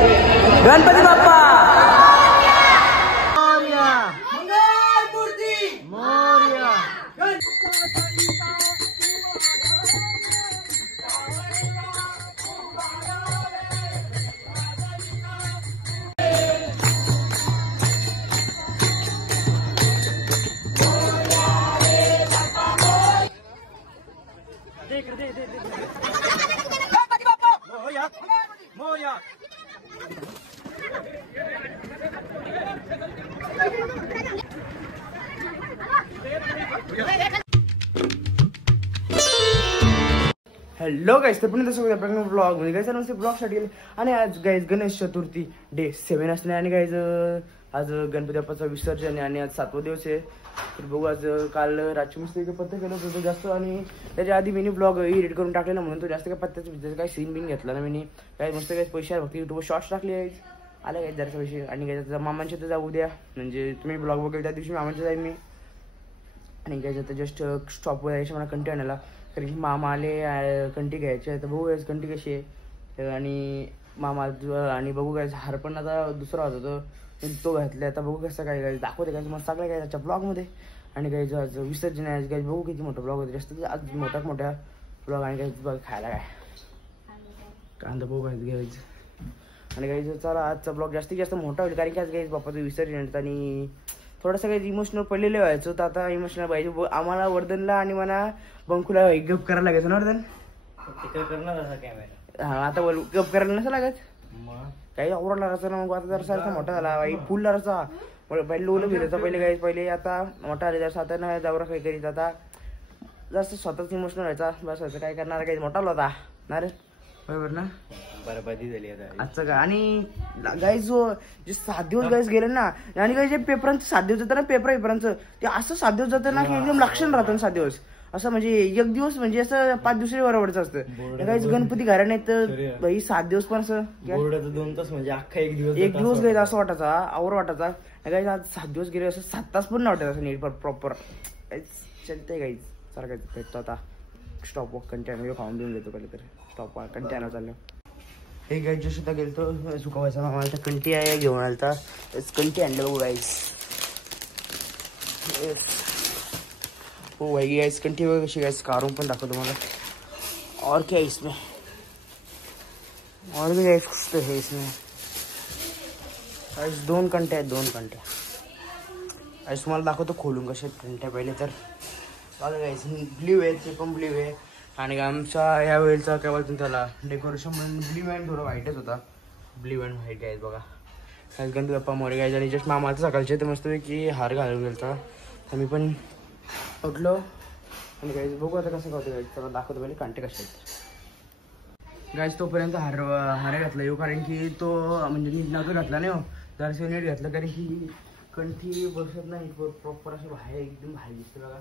Ganpati Bappa hello guys, तर पण तसं ब्लॉग म्हणजे गाईज नुसते ब्लॉग स्टार्ट केले. आणि आज गाईज गणेश चतुर्थी डे 7 असणे आणि गाईज आज गणपती बाप्पाचं विसर्जन आहे आणि आज 7वा दिवस आहे. तर बघू आज काल रात्री मस्त पत्ते केलं होतं जास्त आणि त्याच्या आधी मी ब्लॉग एडिट करून टाकलेला म्हणून तो जास्त काय पत्त्याचं काही सीन बिन घेतला ना मी. काय मस्त काही पैसे आहे फक्त युट्यूबवर शॉर्ट्स टाकले आहेत आले काय जराशे पैसे. आणि काय त्याचा मामांच्या तर जाऊ द्या म्हणजे तुम्ही ब्लॉग बघेल त्या दिवशी मामांच्या जाईल मी. आणि काय तर जस्ट स्टॉपवर यायचं मला कंटी आणायला कारण की मामा आले कंटी घ्यायचे तर बघू गायच कंटी कशी आहे. आणि मामा आणि बघू गायच हार पण आता दुसरा होता तो घातला आता बघू कसं काय काय दाखवते काय मस्त टाकलं काय त्याच्या ब्लॉगमध्ये. आणि काही आज विसर्जन आहे काही बघू किती मोठा ब्लॉग होते जास्त आज मोठ्या ब्लॉग आणि काही बघ खायला काय कांदा बघू घ्यायचं. आणि काही चला आजचा ब्लॉग जास्तीत जास्त मोठा होईल कारण की आज काही बाप्पाचं विसर्जन आणि थोडंसं काही इमोशनल पडलेलं व्हायचं तर आता इमोशनल पाहिजे आम्हाला. वर्धनला आणि मला बंकुला गप करायला लागायचं ना वर्धन हा आता गप करायला नसं लागत काही आवडला लागायचं ना. मग आता जर सारखा मोठा झाला बाई फुल लागायचा पहिले लोलं फिरायचं पहिले आता मोठा आले जर आता नाही जावर काही करीत आता जास्त स्वतःच इमोशनल व्हायचा बस व्हायचं काय करणार काही मोठा होता ना रे बरोबर ना बरबादी झाली आता आजचं का. आणि गाईज जो जे 7 दिवस गाईज गेले ना आणि काही जे पेपरांचं 7 दिवस जातं ना पेपरांचं ते असं 7 दिवस जातं ना की एकदम लक्षण राहतं 7 दिवस असं म्हणजे एक दिवस म्हणजे असं 5 दुसरे बरोबरचं असतं. काहीच गणपती घराण्यात तर भाई 7 दिवस पण असं 2 तास म्हणजे अख्खा एक दिवस गायचं असं वाटायचा आवर वाटायचा. काही आज 7 दिवस गेले असं 7 तास पण नव्हतं असं नीट प्रॉपर चलते गाईज सारखं भेटतो आता. स्टॉप वॉक कंटेनर खाऊन देऊन देतो पहिले तर स्टॉप वॉक कंटेनर चाललं हे गाईज जसं तर गेलो सुकावायचा मामाला तर कंटी आहे घेऊन आला तर कंटी आणलं बघू गाईज. हो भाई गाइस कंटी वगैरह कशी गाइस कारों पण दाखवतो तुम्हाला. और क्या इसमें और भी गाइस कुछ तो है इसमें गाइस 2 कंटे आहेत 2 कंटे गाइस तुम्हाला दाखवतो खोलून कसे कंट्या पहिले तर बघा गाइस ब्ल्यू आहे ते पण ब्ल्यू आहे. आणि आमच्या या वेळेचा काय बोलतो त्याला डेकोरेशन म्हणून ब्ल्यू अँड थोडा व्हाईटच होता ब्ल्यू अँड व्हाईट गाइस बघा. गणपती बाप्पा मोरे गाइस आणि जस्ट मामाचं सकाळचे तर मस्तपैकी हार घालून गेलता तर मी पण उठलो आणि गाईज बघू आता कसं करतो गाईज त्याला दाखवतो पहिले कांटे कसे आहेत गाईज. तोपर्यंत हार घातला येऊ कारण की तो म्हणजे नीट नव्हतं घातला नाही हो जरासं नीट घातलं कारण की कंठी बसत नाही प्रॉपर असं बाहेर एकदम बाहेर दिसतं बघा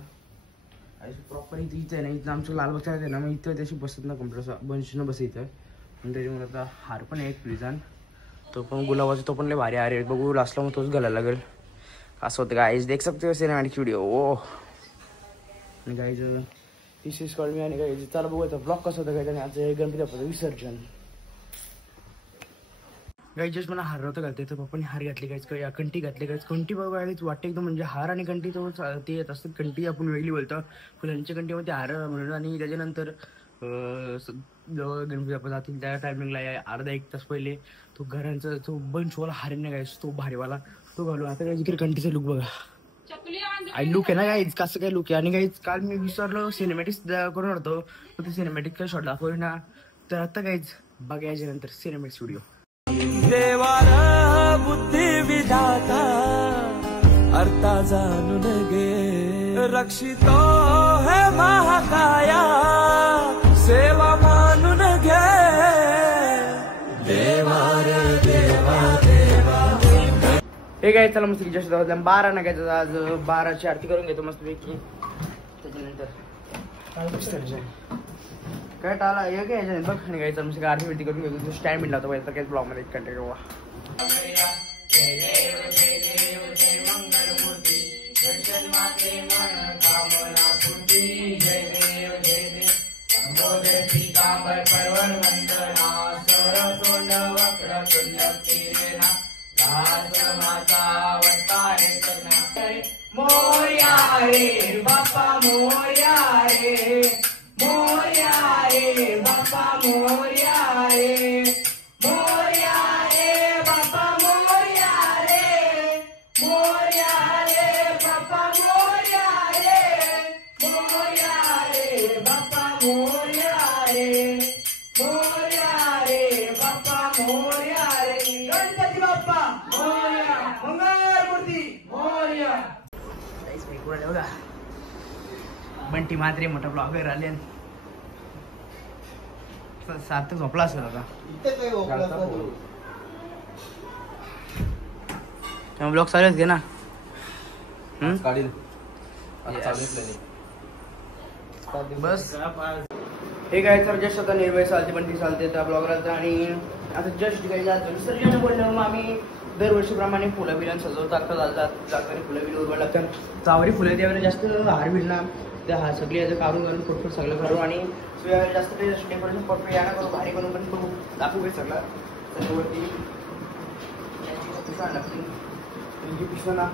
प्रॉपर इथं आहे ना इथं आमचं लालबागच्या आहे ना मग इथं त्याशी बसत ना कम्प्युटर असं बंचनं बस इथं आणि त्याच्यामुळे आता हार पण आहे एक प्रिझान तो पण गुलाबाचा तो पण लय भारी हार आहे बघू लास्टला मग तोच घालायला लागेल असं होतं गाईज देख सकते हो सिनेमॅटिक व्हिडिओ ओ. आणि guys this is called me आणि गाईज चला बघूया ब्लॉग कसं होतं गाईज आणि आज गणपती बाप्पाचं विसर्जन. गाईज जस्ट मला हार नव्हतं घालते तर पप्पाने हार घातली गाईज कंटी घातली गाईज कंटी बघायलाच वाटते एकदम म्हणजे हार आणि कंटी तो ते येत असतं कंटी आपण वेगळी बोलतो फुलांच्या कंटीमध्ये हार म्हणून. आणि त्याच्यानंतर गणपती बाप्पा जातील त्या टायमिंगला अर्धा 1 तास पहिले तो घरांचा तो बंचवाला हारीने गाईज तो भारीवाला तो घालू. आता काय जिकडे कंटीचा लुक बघा आई लुक आहे ना गाईज कसं काय लुक आहे. आणि गाईज काल मी विसरलो सिनेमॅटिक्स करून होतो तर ते सिनेमॅटिक काय शॉट दाखवली ना तर आता गाईज बघायच्या नंतर सिनेमॅटिक्स व्हिडिओ. देवारा बुद्धी विधाता अर्था जाणून घे रक्षितो है महाकाया सेवा मानून घे देवा रे देवा देवा. हे काय चला मस्त जास्त 12 ना काय आज 12ची आरती करून घेतो मस्त पैकी त्याच्यानंतर काय टाला हे काय बघ आणि काय मस्त आरती बिरती करून घेतो स्टँड मिळला होता तर काय ब्लॉग मध्ये कंटिन्यू व्हा. पर्वण वंदना सोंड वक्र तुंड फिरेना दास माझा अवतारे सना मोरया रे बाप्पा मोरया रे मोरया रे बाप्पा मोरया रे मोरया रे बाप्पा मोरया रे मोरया रे बाप्पा मोरया रे मोरया रे बाप्पा मोरया रे मोरया रे बाप्पा मोरया रे गणपती बाप्पा मोरया मंगळमूर्ती मोरया. बघा बंटी मात्रे मोठा ब्लॉगर आले सात झोपला असेल आता ब्लॉग चालूच घे ना. बस हे काय तर जस्ट आता निर्भय चालते पण ती चालते त्या ब्लॉगरचा. आणि आता जस्ट काही जातो विसर्जन बोललं मग आम्ही दरवर्षीप्रमाणे फुलं बिलं सजवतो. आता जाताना फुलं बिलं उरवायला लागतात. चावरी फुलं त्यावेळेला जास्त हार बिडणार त्या हा सगळी याचं काढून घालून फुटफुट सगळं करू आणि जास्त डेकोरेशन परफेक्ट याना करू भारी करून पण करू दाखवू काही सगळं त्याच्यावरती पिशवं ना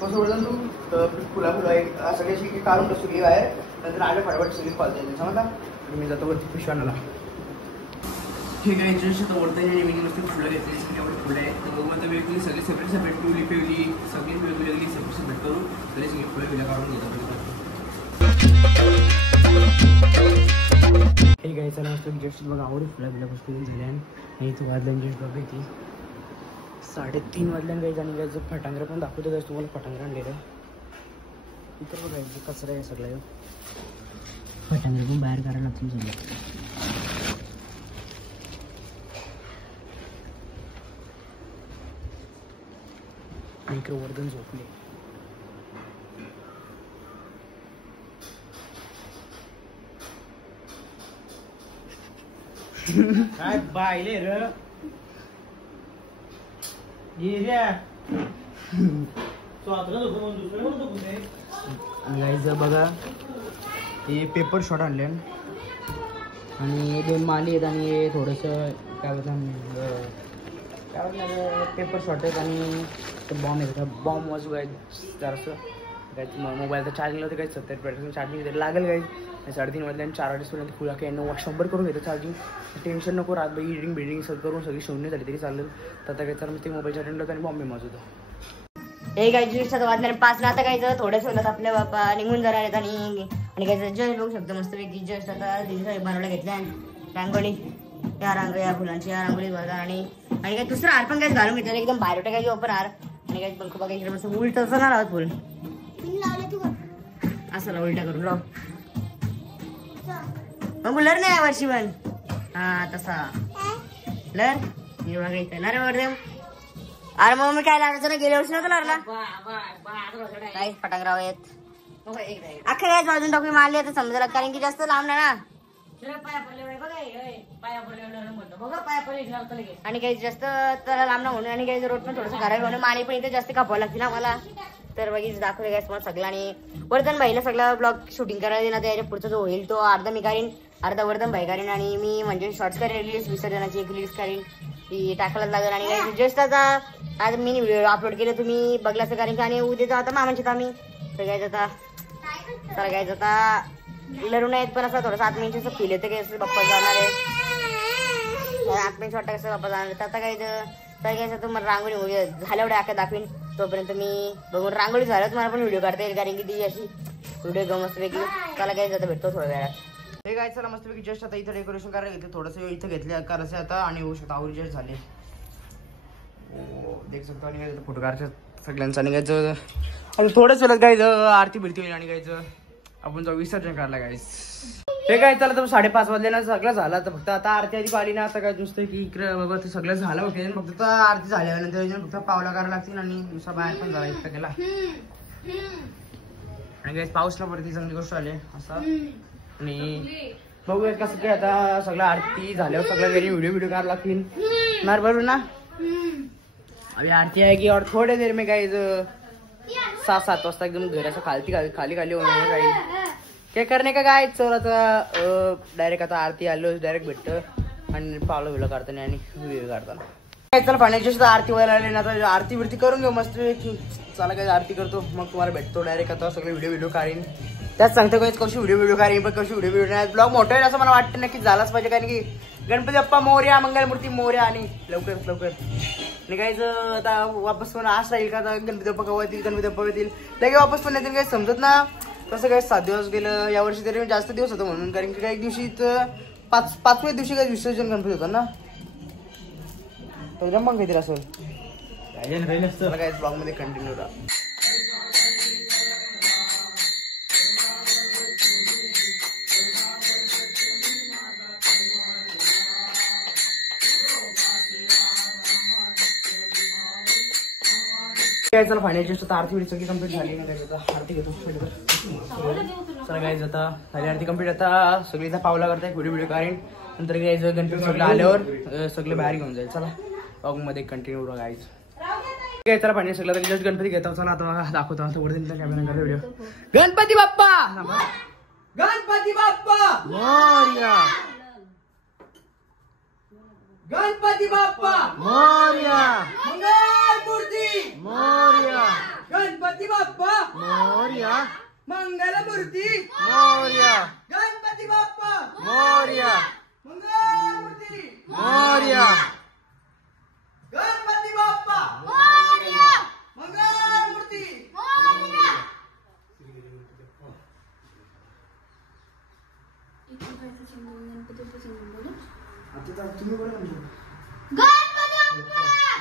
कसं बोलतं तू फुला फुलं आहे सगळी अशी काढून कसं की आहे नंतर आले फटाफट सगळी पालते समजा मी जातो वरती पिशवानाला. ठीक आहे जस्ट ओढता मी नुसती फुलं घेतली सगळी एवढी फुलं आहेत तर मग आता वेगळी सगळी सेपरेट टुली पिवली सगळी वेगळी सेपरेट करू तरी सगळी फुलं बिलं काढून घेतो. हे घ्यायचं ना असतो जस्ट बघा आवडी फुला बिला बसून झाल्या आणि इथं वाजल्यान जस्ट बघा ती 3:30 वाजल्यान गायचं आणि गायचं फटांगरं पण दाखवतो गायचं तुम्हाला फटांगरं आणलेलं इथं बघायचं कचरा आहे सगळं फटांगरं पण बाहेर करायला लागतील सगळं. इकडे वर्धन झोपले काय बायले र बघा हे पेपर शॉट आणले आणि 2 माली आहेत आणि हे थोडंसं काय बोलतात पेपर शॉट आहेत आणि बॉम्ब आहे बॉम्ब वाजू काय जरासं काय मोबाईलचं चार्जिंग होते काय 70% चार्जिंग लागेल काय 3:30 वाजले आणि 4 वाजेपर्यंत फुला काय 100 करून घेतं चार्जिंग. टेन्शन नको राहत इडिंग बिल्डिंग सगळं करून सगळी शून्य झाली तरी चालेल तर आता काय तर मी ते मोबाईल चार्जिंग होतं आणि बॉम्बे माझं हे काय दिवसात वाजल्या 5 आता काय थोड्याच वेळात आपल्या बाप्पा निघून जाणार आहेत आणि काय जस्ट बघू शकतो मस्तपैकी जस्ट आता दिवसा बनवल्या घेतल्या रांगोळी या फुलांची या रांगोळी बघा आणि काय दुसरं हार पण काय घालून घेतलं एकदम बाहेर काय ओपन हार आणि काय पंख बघा इकडे मस्त उलट असं ना लावत फुल असं ना उलटा करून लाव मग लर नाही वर्षी पण हा तसा लर ना रे वगैरे अरे मग मी काय लावायचं ना गेल्या वर्षी नव्हतं लावला काही फटाकराव आहेत अख्खा काय वाजून टाकून मारले तर समजायला कारण की जास्त लांब ना आणि काही जास्त त्याला लांब ना म्हणून आणि काही रोड पण थोडंसं घरात म्हणून माने पण इथे जास्त कापावं लागते ना मला तर बघीच दाखवले काय तुम्हाला सगळं. आणि वर्धन भाईला सगळा ब्लॉग शूटिंग करायला देणार त्याच्या पुढचा जो होईल तो अर्धा मी करीन अर्धा वर्धन भाई करीन आणि मी म्हणजे शॉर्ट्स करेन रिलीज विसर्जनाची एक रिलीज करीन ती टाकायलाच लागेल. आणि काही जस्ट आता मी व्हिडिओ अपलोड केलं तुम्ही बघलाच कारण की आणि उद्या आता मामांच्यात आम्ही सगळ्याच आता लढून आहेत पण असं थोडंसं आत्मीचं फील येतं काही असं बाप्पा जाणार आहे आत्मीचं वाटतं कसं बाप्पा जाणार आता काही तर तुम्हाला रांगोळी झाल्या एवढ्या आख्या दाखवीन तोपर्यंत मी बघून रांगोळी झालं तुम्हाला पण व्हिडिओ काढता येईल कारण की ती अशी व्हिडिओ गम मस्तपैकी त्याला काही जातं भेटतो थोड्या वेळात. हे काय चला मस्तपैकी जस्ट आता इथं डेकोरेशन करायला घेते थोडंसं इथं घेतले करायचं आता आणि होऊ शकतं आवडी जस्ट झाले देख शकतो आणि काय फोटोग्राफच्या सगळ्यांचं आणि कायचं आणि थोडंच वेळात गायचं आरती बिरती होईल आणि गायचं आपण जाऊ विसर्जन करायला गायच. हे काय चला तर 5:30 वाजले ना सगळं झालं तर फक्त आता आरती आधी आली ना आता काय नुसतं की इकडे बाबा ते सगळं झालं ओके फक्त आरती झाल्यानंतर फक्त पावला करायला लागतील आणि दुसरा बाहेर पण झाला इतका केला आणि काय पाऊस ना पडते चांगली गोष्ट आली असं आणि बघूया कसं काय आता सगळं आरती झाल्यावर सगळं घरी व्हिडिओ करायला लागतील मार बरोबर ना अभी आरती आहे की और थोडे देर में काय 6-7 वाजता एकदम घराच्या खाली होणार काही काय करणे का काय चल आता डायरेक्ट आता आरती आलो डायरेक्ट भेटतं आणि पावलं बिवलं काढताना आणि व्हिडिओ काढताना. चला फायनल आरती व्हायला आली ना, आता आरती बिरती करून घेऊ मस्त. चला काय आरती करतो मग तुम्हाला भेटतो डायरेक्ट. आता सगळे व्हिडिओ काढीन त्याच सांगतो काही कशी व्हिडिओ काढीन पण कशी व्हिडिओ नाही. ब्लॉग मोठा आहे असं मला वाटतं नक्की झालाच पाहिजे, कारण की गणपती बाप्पा मोरया, मंगलमूर्ती मोरया आणि लवकर आणि काहीच आता वापस पण आश राहील का आता गणपती बाप्पा केव्हा येतील, गणपती बाप्पा येतील लगे वापस पण येतील काही समजत ना. तसं काही 7 दिवस गेलं, यावर्षी तरी जास्त दिवस होतं म्हणून, कारण की काही दिवशी 5व्या दिवशी काही विसर्जन गणपती होतं ना, तर मग काहीतरी असेल काय ब्लॉग मध्ये कंटिन्यू राहा. चला फायनल आरती सगळी कंप्लीट झाली. आरती घेतो चला काय आता झाली आरती कंप्लीट. आता सगळीचा पावला करताय व्हिडिओ काढीन. नंतर काय गणपती सगळं आल्यावर सगळे बाहेर घेऊन जाईल. चला ब्लॉग मध्ये कंटिन्यू राहायचं. काय चला फायनल सगळं जस्ट गणपती घेतो. चला आता दाखवतो आता वरती कॅमेरा करतो व्हिडिओ. गणपती बाप्पा गणपती बाप्पा मोरया, गणपती बाप्पा मोरया, मंगलमूर्ती मोरया, गणपती बाप्पा मोरया, मंगलमूर्ती मोरया, गणपती बाप्पा मोरया, मंगलमूर्ती मोरया, गणपती बाप्पा मोरया, मंगलमूर्ती मोरया.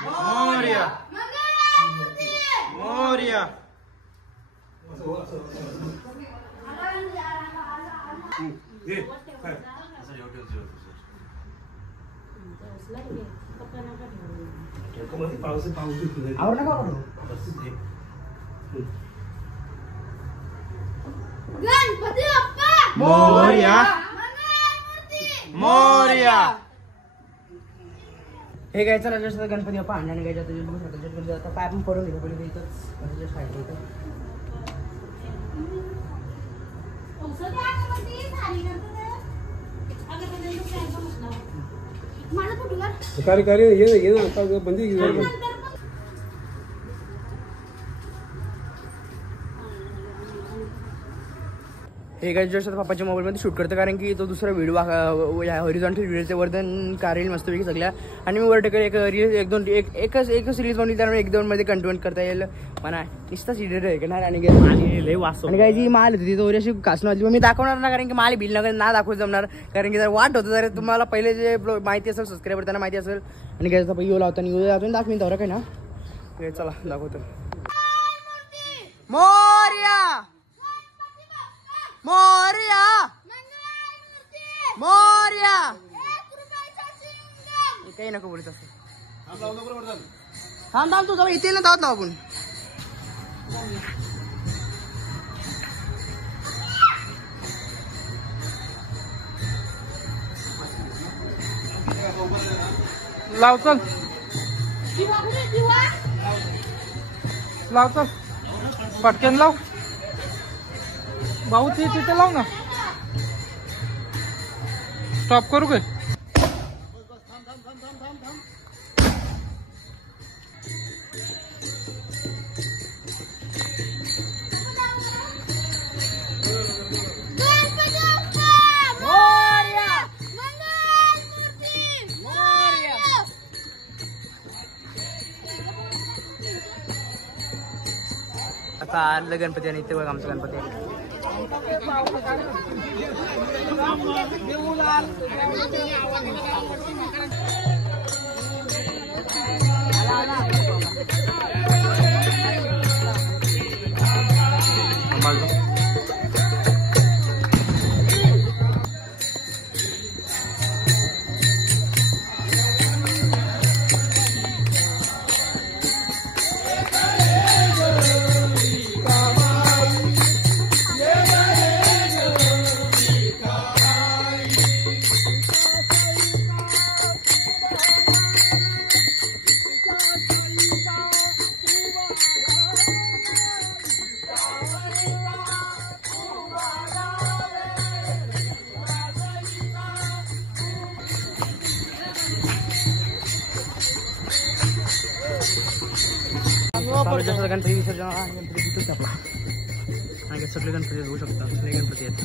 मोरया मोरया. मोरया मोरया. हे घ्यायचं ना जस्ट गणपती बाप्पा अंड्याने घ्यायचं. आता पाय पण पडून घेतो पहिले इथंच फायदा होतं. हे काय जस्ट पप्पाच्या मोबाईलमध्ये शूट करतं, कारण की तो दुसरा व्हिडिओ हॉरिझॉन्टल व्हिडिओचे वर्धन कारेल मस्तपैकी सगळ्या. आणि मी वर्टिकल एक रील एकच सिरीज बनवली, त्यामुळे 1-2 मध्ये कंटेंट करता येईल म्हणा. नुसताच एडिटर आहे का आणि काय जी माल होती ती अशी घासून वाजली. मी दाखवणार ना, कारण की माल बिल ना दाखवत जमणार, कारण की जर वाट होतं जर तुम्हाला पहिले जे माहिती असेल सबस्क्राईबर त्यांना माहिती असेल. आणि काय येऊ लावतो दाखवीन तेवढं काय ना. चला दाखवतो. मोरया मोरया मोरया. काही नको बोलत असं. थांब तू जवळ इथे ना धावत ना आपण. लाव चल लाव चल पटकन लाव भाऊ. ते तिथे लाव ना. स्टॉप करू काय? आता आलं गणपती आणि इथे बघ आमचा गणपती. जसं गणपती विसर्जन आणि गणपती तिथंच आपला आणि सगळे गणपती होऊ शकतात. सगळे गणपती आहेत.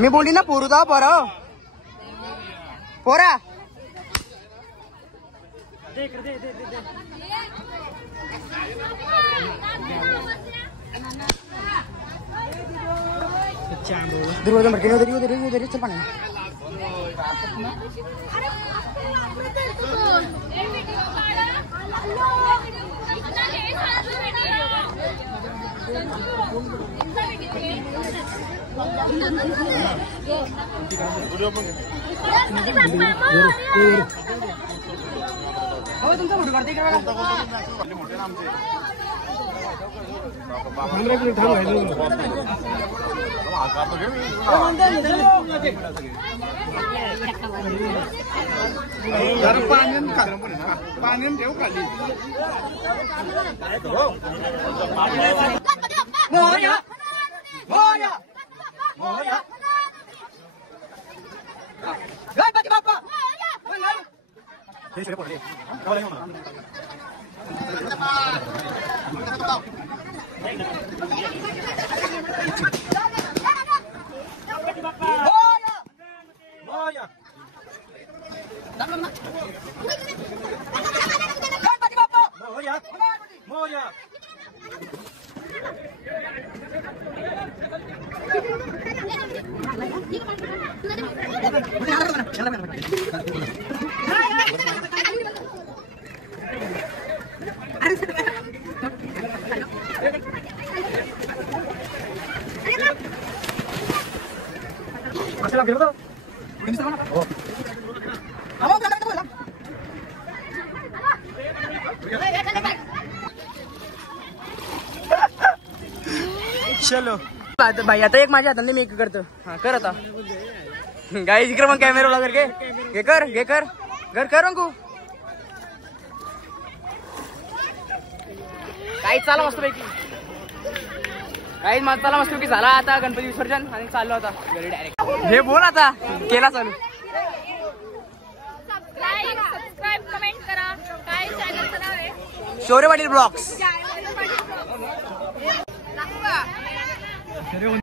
मी बोलली ना पोरू जाऊ बरं पोरा उधर चल पाणी तुमचा फोटो काढते पाणी ठेव खाली गणपती बाप्पा चलो भाई आता एक माझ्या हाताने मी एक करतो. हा कर आता गाईज इकडे मग कॅमेरा वगैरे घे कर अंकू काही चाला मस्त पैकी काही माझं चाला मस्त पैकी झाला. आता गणपती विसर्जन आणि चाललो आता घरी डायरेक्ट. हे बोल आता केला चालू सबस्क्राइब कमेंट करा. काय चॅनलचं नाव आहे? शौर्य पाटील ब्लॉग्स.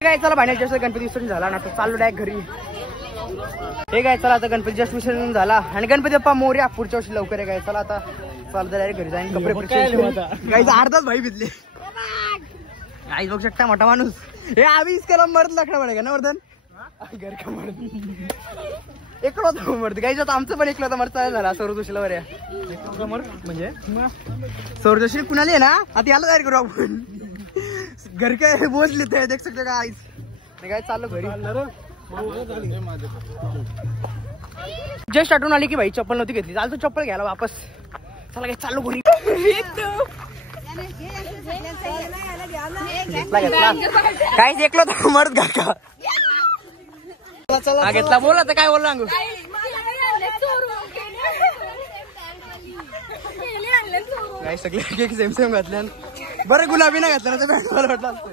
काय चला भांड्या जास्त गणपती विसर्जन झाला ना तर चाललो डायरेक्ट घरी. हे काय चला आता गणपती जास्त विसर्जन झाला आणि गणपती बाप्पा मोरया पुढच्या वर्षी लवकर आहे. काय चला आता चालतं डायरेक्ट घरी जाईन. कपडे काही अर्धाच भाई भिजले काही बघू शकता मोठा माणूस. हे आम्ही इसकाला मरत लाकडा पडेल का ना वर्धन घर का मरत एकलो होता मरत काही आता आमचं पण एकलं होता मरत झाला. सौरदोशीला बऱ्या म्हणजे सौरदोशी कुणाला आहे ना आता याला तयार करू आपण. घर काय बोलले ते देख सकते का आईच काय चाललो घरी. जस्ट आठवून आली की भाई चप्पल नव्हती घेतली. चालतो चप्पल घ्यायला वापस. चला काय चाललो घरी. काहीच एकलो तर मरत घा का घेतला. बोल आता काय बोलला अंगू. काय सगळे सेम घातल्या. बरं गुलाबी नाही घातलं ना तर वाटलं असतं.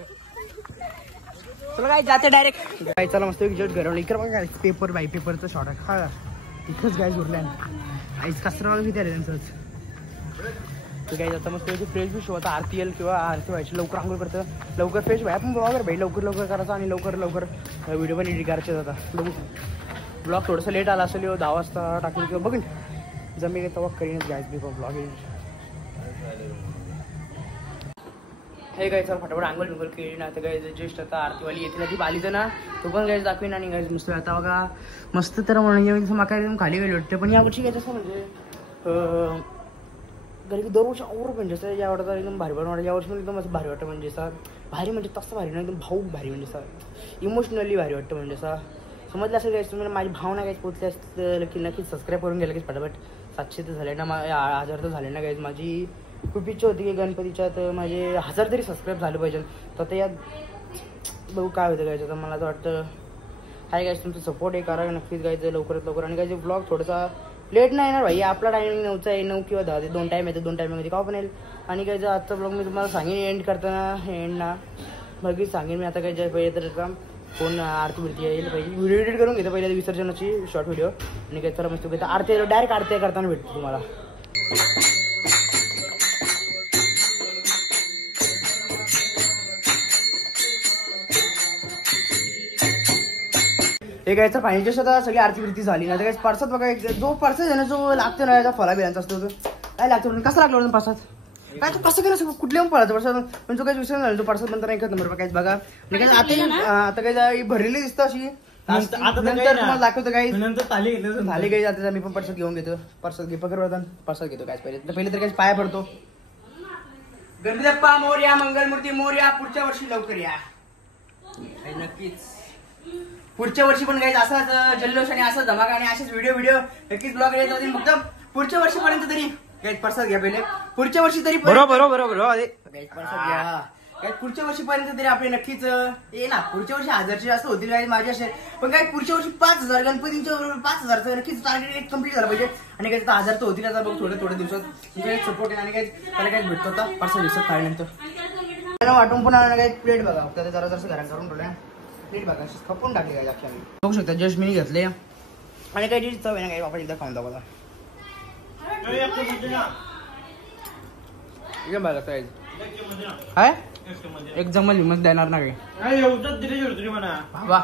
चला काय जाते डायरेक्ट काय. चला मस्त जस्ट घरवलं इकडे बघा काय पेपर बाई पेपरचं शॉर्ट हा इथंच गाय उरल्या आईच कचरा वगैरे तिथे त्यांचंच. ते काय जातं मस्त फ्रेश बी होता. आरती येईल किंवा आरती व्हायची लवकर आंघोळ करतं लवकर फ्रेश व्हाय. आपण ब्लॉगर भाई लवकर करायचं आणि लवकर व्हिडिओ पण एडिट करायचे जातात. बघू ब्लॉग थोडंसं लेट आला असेल 10 वाजता टाकून किंवा बघून जमेल तेव्हा करीनच गायज मी पण ब्लॉग. हे काय सर फटाफट आंघोळ बिंगोल केली ना तर गायज जस्ट आता आरतीवाली येते ना ती बालीचं ना तो पण गायज दाखवेन. आणि गायज मस्त आता बघा मस्त तर म्हणजे माका एकदम खाली गेली वाटते. पण यावर्षी काय जसं म्हणजे घरी दरवर्षी आवड म्हणजे असं या आवडता एकदम भारी वाटतं. यावर्षी एकदम असं भारी वाटतं म्हणजे असं भारी म्हणजे तसं भारी ना एकदम भाऊ भारी म्हणजे असं इमोशनली भारी वाटतं म्हणजे असं समजलं असं काय तुम्हाला माझी भावना काय पोचली असतं की नक्कीच सबस्क्राईब करून गेलं की फटाफट 700 तर झाले ना 1000 तर झाले ना गायज. माझी खूप इच्छा होती की गणपतीच्यात माझे 1000 तरी सबस्क्राईब झालं पाहिजे. तर आता यात बघू काय होतं गायचं. तर मला तर वाटतं हाय गायज तुमचं सपोर्ट आहे करा नक्कीच गायचं लवकरात लवकर. आणि गायचं ब्लॉग थोडासा लेट नाही येणार भाई आपला टायमिंग 9चा आहे 9 किंवा 10 ते 2 टाईम येतं 2 टायमिंगमध्ये का पण येईल. आणि काय जर आजचा ब्लॉग मी तुम्हाला सांगेन एंड करताना एंड ना बाकी सांगेन मी आता काय जे पहिले तर काम फोन आरती बिरती येईल पाहिजे व्हिडिओ एडिट करून घेतो पहिले विसर्जनाची शॉर्ट व्हिडिओ. आणि काय चला मस्त घेतो आरती डायरेक्ट आरती करताना भेटतो तुम्हाला. हे काय तर पाण्याची स्वतः सगळी आरती बिरती झाली ना तर काय परसात बघा जो परसाद आहे ना जो लागतो ना याचा फळा बिलांचा असतो काय लागतो कसं लागलं होतं परसाद काय तो कसं केलं कुठल्या पण फळाचा परसाद पण जो काही विषय झाला तो परसाद नंतर एकच नंबर काय बघा. आता काय भरलेली दिसतं अशी नंतर तुम्हाला दाखवतो काय झाली काही आता मी पण परसाद घेऊन घेतो. परसाद घे पकड परसाद घेतो काय पहिले तर काय पाया पडतो. गणपती बाप्पा मोरया मंगलमूर्ती मोरया पुढच्या वर्षी लवकर या नक्कीच. पुढच्या वर्षी पण काही असाच जल्लोष आणि असाच धमाका आणि असेच व्हिडिओ नक्कीच ब्लॉग येत होतील. फक्त पुढच्या वर्षीपर्यंत तरी काही परसाद घ्या पहिले पुढच्या वर्षी तरी बरोबर परसाद घ्या काय पुढच्या वर्षीपर्यंत तरी आपले नक्कीच ये ना. पुढच्या वर्षी 1000चे जास्त होतील काही माझे असे पण काय पुढच्या वर्षी 5000 गणपतींच्या 5000चं नक्कीच टार्गेट कम्प्लीट झालं पाहिजे. आणि काही 1000 तर होतील आता बघ थोड्या दिवसात सपोर्ट आहे. आणि काही त्याला काही भेटतो आता परसाद दिवसात काढल्यानंतर वाटून पण काही प्लेट बघा त्याला जरा जसं घरा करून ठेवल्या प्लेट बघा खपून टाकले काय आम्ही बघू शकता जस्ट मी घेतले. आणि काही चव आहे ना काही आपण एकदा खाऊन दाखवता एकदम बघा काय एक जमल मग देणार ना काही बाबा.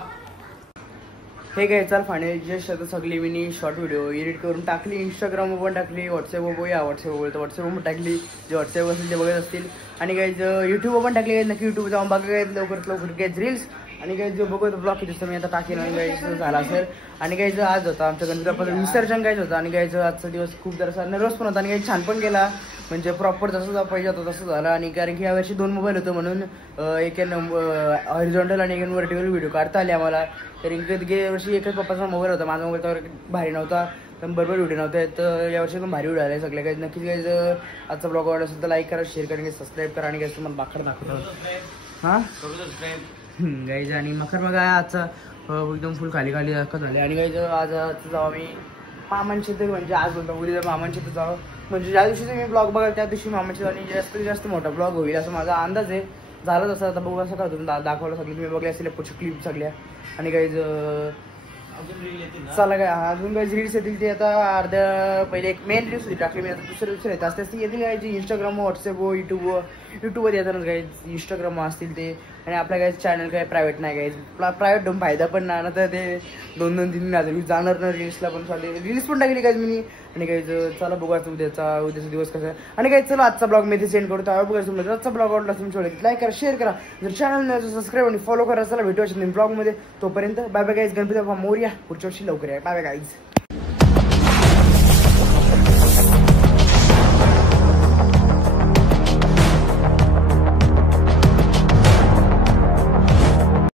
हे काय चाल फायनल जस्ट आता सगळी मी शॉर्ट व्हिडिओ एडिट करून टाकली इंस्टाग्रामवर पण टाकली व्हॉट्सअपवर या व्हॉट्सअपवर टाकली जे व्हॉट्सअप असेल ते बघत असतील. आणि काही युट्यूबवर पण टाकली नक्की युट्यूब जाऊन बघा काय लवकर काही रील्स. आणि काही जो बघतो ब्लॉग किती मी आता टाकेल काही झाला असेल. आणि काही आज होता आमच्या गणपती विसर्जन काहीच होतं. आणि काही आजचा दिवस खूप जरा नर्वस पण होता आणि काही छान पण गेला म्हणजे प्रॉपर जसं पाहिजे होतं तसं झालं. आणि कारण की यावर्षी 2 मोबाईल होतं म्हणून एक हॉरिझॉन्टल आणि एक व्हर्टिकल व्हिडिओ काढता आले आम्हाला. कारण की वर्षी एकच पप्पाचा मोबाईल होता माझा मोबाईल तर भारी नव्हता पण बरोबर व्हिडिओ नव्हते. तर यावर्षी पण भारी व्हिडिओ आले सगळे काही नक्कीच काही आजचा ब्लॉग आवडला असेल तर लाईक करा शेअर करा सबस्क्राईब करा. आणि काही तुम्हाला बाखर दाखवतो हां गाईज. आणि मकर बघा आजचा एकदम फुल खाली झाले. आणि गाईज आज जाऊ आम्ही मामांचे तर म्हणजे आज बोलतो उद्या मामांचे तर जावं म्हणजे ज्या दिवशी तुम्ही ब्लॉग बघाल त्या दिवशी मामांचे आणि जास्तीत जास्त मोठा ब्लॉग होईल असं माझा अंदाज आहे. झालं तसं आता बघू असं का तुम्ही दाखवलं सगळं तुम्ही बघले असेल पुढच्या क्लिप सगळ्या. आणि गाईज चला काय अजून काही रील्स येतील ते आता अर्ध्या पहिले एक मेन रील्स होती टाकली मी आता दुसरं येत असते असते येतील काय इंस्टाग्राम व्हॉट्सअपवर युट्यूबवर येतानाच काही इंस्टाग्राम असतील ते. आणि आपल्या काही चॅनल काही प्रायव्हेट नाही काही प्रायव्हेट ठेवून फायदा पण नाही ना तर ते 2-3 जाणार ना रील्सला पण रील्स पण टाकली काही मी. आणि काही चला बघायचं उद्याचा दिवस कसा आहे. आणि काही चला आजचा ब्लॉग मी ते सेंड करतो त्यावर बघायचं तुम्हाला आजचा ब्लॉग आवडला तुमच्या लाईक करा शेअर करा जर चॅनल सबस्क्राईब आणि फॉलो करा. चला भेटू असेल ब्लॉगमध्ये तोपर्यंत bye bye guys. Ganpati Bappa Morya पुढच्या वर्षी लवकर आहे. Bye bye guys.